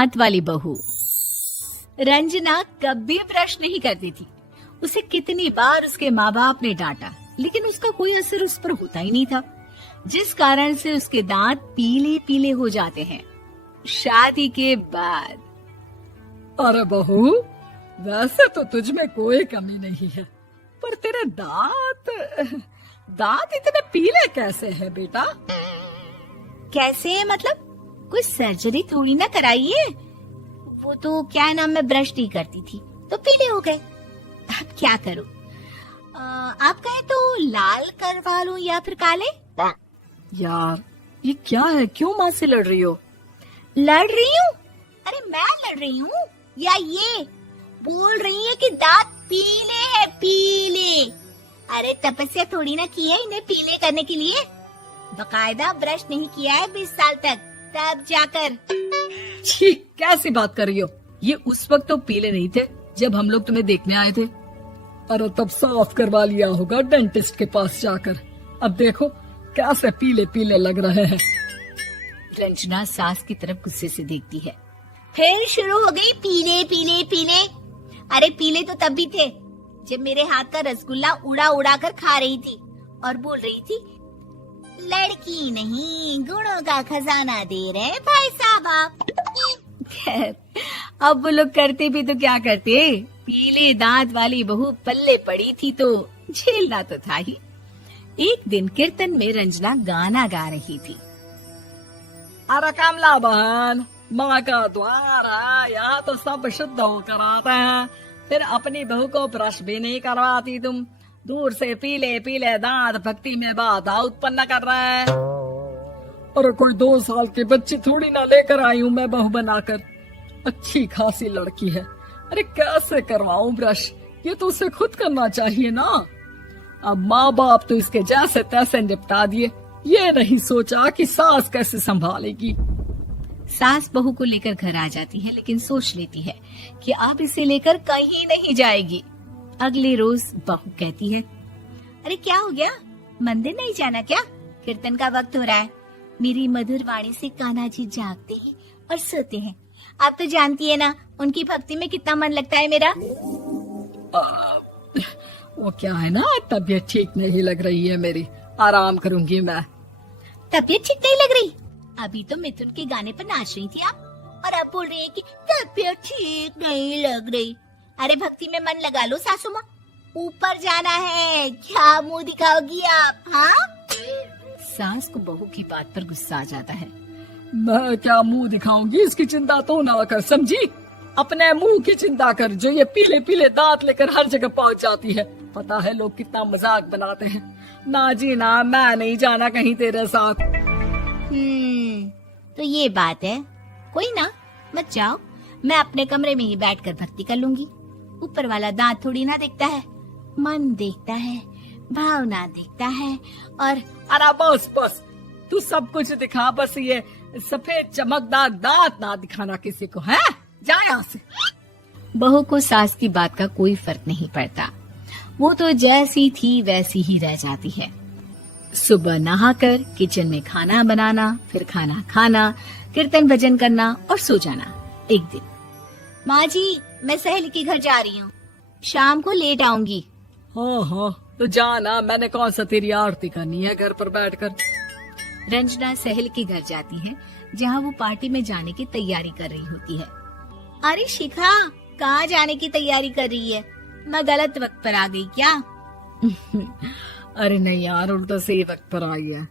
दांत वाली बहू। रंजना कभी ब्रश नहीं करती थी। उसे कितनी बार उसके माँ बाप ने डांटा, लेकिन उसका कोई असर उस पर होता ही नहीं था, जिस कारण से उसके दांत पीले पीले हो जाते हैं। शादी के बाद। अरे बहू, वैसे तो तुझ में कोई कमी नहीं है, पर तेरे दांत इतने पीले कैसे हैं बेटा? कैसे मतलब? कोई सर्जरी थोड़ी ना कराई है। वो तो क्या नाम, मैं ब्रश नहीं करती थी तो पीले हो गए। अब क्या करूं? आप कहें तो लाल करवा लूं या फिर काले? यार ये क्या है, क्यों माँ से लड़ रही हो? लड़ रही हूँ? अरे मैं लड़ रही हूँ या ये बोल रही है कि दांत पीले हैं, पीले। अरे तपस्या थोड़ी ना की है इन्हें पीले करने के लिए। बकायदा ब्रश नहीं किया है 20 साल तक, तब जाकर। छी, कैसी बात कर रही हो? ये उस वक्त तो पीले नहीं थे जब हम लोग तुम्हें देखने आए थे। अरे तब साफ करवा लिया होगा डेंटिस्ट के पास जाकर। अब देखो कैसे पीले पीले लग रहे हैं। रंजना सास की तरफ गुस्से से देखती है। फिर शुरू हो गई पीले पीले पीले। अरे पीले तो तब भी थे जब मेरे हाथ का रसगुल्ला उड़ा उड़ा कर खा रही थी और बोल रही थी, लड़की नहीं गुणों का खजाना दे रहे भाई साहब आप। खैर, अब वो लोग करते भी तो क्या करते, पीले दांत वाली बहू पल्ले पड़ी थी तो झेलना तो था ही। एक दिन कीर्तन में रंजना गाना गा रही थी। अरे कमला बहन, माँ का द्वार है, यहाँ तो सब शुद्ध होकर आते हैं, फिर अपनी बहू को ब्रश भी नहीं करवाती तुम। दूर से पीले पीले दांत भक्ति में बाधा उत्पन्न कर रहे हैं। अरे कोई 2 साल की बच्ची थोड़ी ना लेकर आई हूँ मैं बहू बनाकर। अच्छी खासी लड़की है, अरे कैसे करवाऊं ब्रश? ये तो उसे खुद करना चाहिए ना। अब माँ बाप तो इसके जैसे तैसे निपटा दिए, ये नहीं सोचा कि सास कैसे संभालेगी। सास बहू को लेकर घर आ जाती है, लेकिन सोच लेती है कि अब इसे लेकर कहीं नहीं जाएगी। अगले रोज बहू कहती है, अरे क्या हो गया, मंदिर नहीं जाना क्या? कीर्तन का वक्त हो रहा है। मेरी मधुर वाणी से कान्हा जी जागते हैं और सोते हैं। आप तो जानती है ना उनकी भक्ति में कितना मन लगता है मेरा। वो क्या है ना, तबीयत ठीक नहीं लग रही है मेरी, आराम करूंगी मैं। तबीयत ठीक नहीं लग रही? अभी तो मिथुन के गाने पर नाच रही थी आप, और अब बोल रही है कि तबीयत ठीक नहीं लग रही। अरे भक्ति में मन लगा लो सासू माँ, ऊपर जाना है, क्या मुंह दिखाओगी आप? हाँ? सास को बहू की बात पर गुस्सा आ जाता है। मैं क्या मुंह दिखाऊंगी, इसकी चिंता तो ना कर, समझी? अपने मुंह की चिंता कर, जो ये पीले पीले दांत लेकर हर जगह पहुंच जाती है। पता है लोग कितना मजाक बनाते हैं। ना जी ना, मैं नहीं जाना कहीं तेरे साथ। तो ये बात है। कोई ना, मत जाओ, मैं अपने कमरे में ही बैठकर भक्ति कर लूंगी। ऊपर वाला दांत थोड़ी ना देखता है, मन देखता है, भावना देखता है। और अरे बस बस, तू सब कुछ दिखा, बस ये सफेद चमकदार दांत ना दिखाना किसी को, है? जा यहाँ से। बहू को सास की बात का कोई फर्क नहीं पड़ता, वो तो जैसी थी वैसी ही रह जाती है। सुबह नहाकर किचन में खाना बनाना, फिर खाना खाना, कीर्तन भजन करना और सो जाना। एक दिन, माँ जी मैं सहेली के घर जा रही हूँ, शाम को लेट आऊंगी। हाँ हाँ तो जाना, मैंने कौन सा तेरी आरती करनी है घर पर बैठकर। रंजना सहेली के घर जाती है, जहाँ वो पार्टी में जाने की तैयारी कर रही होती है। अरे शिखा, कहाँ जाने की तैयारी कर रही है? मैं गलत वक्त पर आ गई क्या? अरे नहीं यार, उल्टा सही वक्त पर आ गया।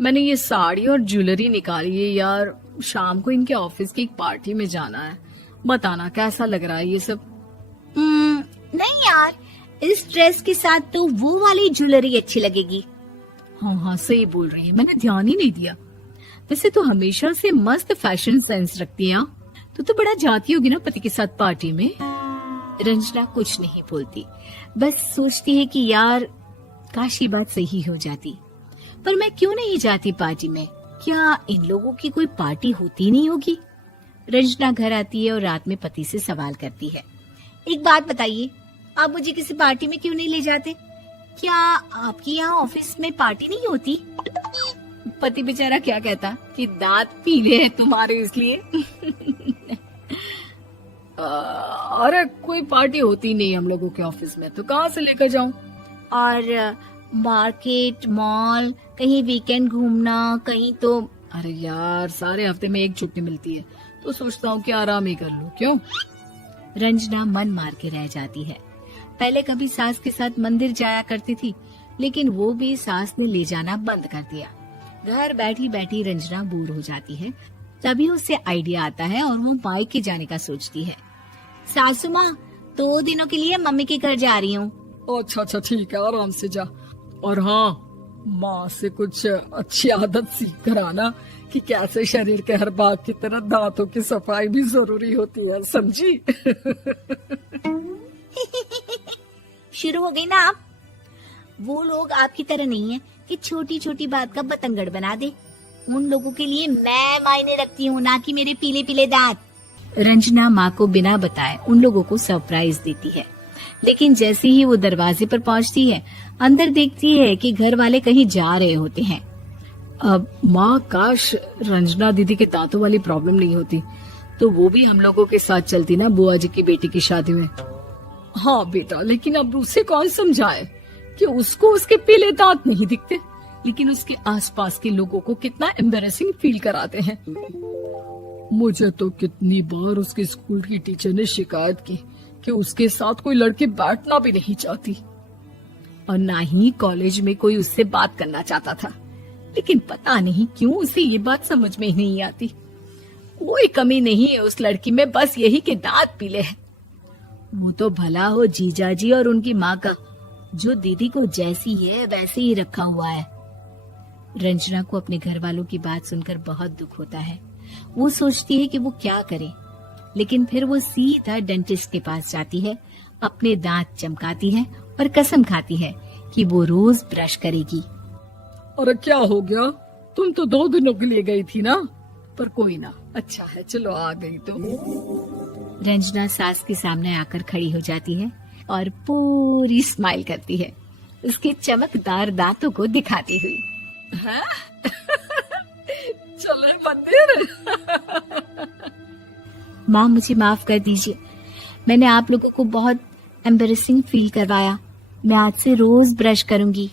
मैंने ये साड़ी और ज्वेलरी निकाली है यार, शाम को इनके ऑफिस की एक पार्टी में जाना है। बताना कैसा लग रहा है ये सब? नहीं यार, इस ड्रेस के साथ तो वो वाली ज्वेलरी अच्छी लगेगी। हाँ हाँ सही बोल रही है, मैंने ध्यान ही नहीं दिया। वैसे तो हमेशा से मस्त फैशन सेंस रखती है। तो बड़ा जाती होगी ना पति के साथ पार्टी में। रंजना कुछ नहीं बोलती, बस सोचती है कि यार काश ये बात सही हो जाती, पर मैं क्यों नहीं जाती पार्टी में? क्या इन लोगों की कोई पार्टी होती नहीं होगी? रंजना घर आती है और रात में पति से सवाल करती है, एक बात बताइए, आप मुझे किसी पार्टी में क्यों नहीं ले जाते? क्या आपकी यहाँ ऑफिस में पार्टी नहीं होती? पति बेचारा क्या कहता कि दांत पीले हैं तुम्हारे इसलिए। अरे कोई पार्टी होती नहीं हम लोगों के ऑफिस में, तो कहाँ से लेकर जाऊं? और मार्केट, मॉल, कहीं वीकेंड घूमना, कहीं तो। अरे यार, सारे हफ्ते में एक छुट्टी मिलती है, तो सोचता हूँ कि आराम ही कर लूं। क्यों? रंजना मन मार के रह जाती है। पहले कभी सास के साथ मंदिर जाया करती थी, लेकिन वो भी सास ने ले जाना बंद कर दिया। घर बैठी बैठी रंजना बोर हो जाती है। तभी उसे आइडिया आता है और वो मायके जाने का सोचती है। सासू माँ, 2 दिनों के लिए मम्मी के घर जा रही हूँ। अच्छा ठीक है, आराम से जा। और हाँ, माँ से कुछ अच्छी आदत सीख कर आना कि कैसे शरीर के हर भाग की तरह दांतों की सफाई भी जरूरी होती है, समझी? शुरू हो गई ना आप? वो लोग आपकी तरह नहीं है कि छोटी छोटी बात का बतंगड़ बना दे। उन लोगों के लिए मैं मायने रखती हूँ, ना कि मेरे पीले पीले दांत। रंजना माँ को बिना बताए उन लोगों को सरप्राइज देती है, लेकिन जैसे ही वो दरवाजे पर पहुँचती है, अंदर देखती है कि घर वाले कहीं जा रहे होते हैं। अब माँ, काश रंजना दीदी के दांतों वाली प्रॉब्लम नहीं होती, तो वो भी हम लोगों के साथ चलती ना बुआ जी की बेटी की शादी में। हाँ बेटा, लेकिन अब उसे कौन समझाए कि उसको उसके पीले दांत नहीं दिखते, लेकिन उसके आसपास के लोगों को कितना एम्बैरेसिंग फील कराते हैं। मुझे तो कितनी बार उसके स्कूल की टीचर ने शिकायत की कि उसके साथ कोई लड़की बैठना भी नहीं चाहती, और ना ही कॉलेज में कोई उससे बात करना चाहता था। लेकिन पता नहीं क्यों उसे ये बात समझ में ही नहीं आती। कोई कमी नहीं है उस लड़की में, बस यही कि दांत पीले हैं। वो तो भला हो जीजा जी और उनकी माँ का, जो दीदी को जैसी है वैसे ही रखा हुआ है। रंजना को अपने घर वालों की बात सुनकर बहुत दुख होता है। वो सोचती है कि वो क्या करे, लेकिन फिर वो सीधा डेंटिस्ट के पास जाती है, अपने दांत चमकाती है और कसम खाती है कि वो रोज ब्रश करेगी। अरे क्या हो गया? तुम तो 2 दिनों के लिए गई थी ना, पर कोई ना, अच्छा है, चलो आ गई तो। रंजना सास के सामने आकर खड़ी हो जाती है और पूरी स्माइल करती है, उसके चमकदार दांतों को दिखाती हुई। हाँ? चले मंदिर। माँ, मुझे माफ कर दीजिए, मैंने आप लोगों को बहुत एम्बैरेसिंग फील करवाया। मैं आज से रोज ब्रश करूंगी।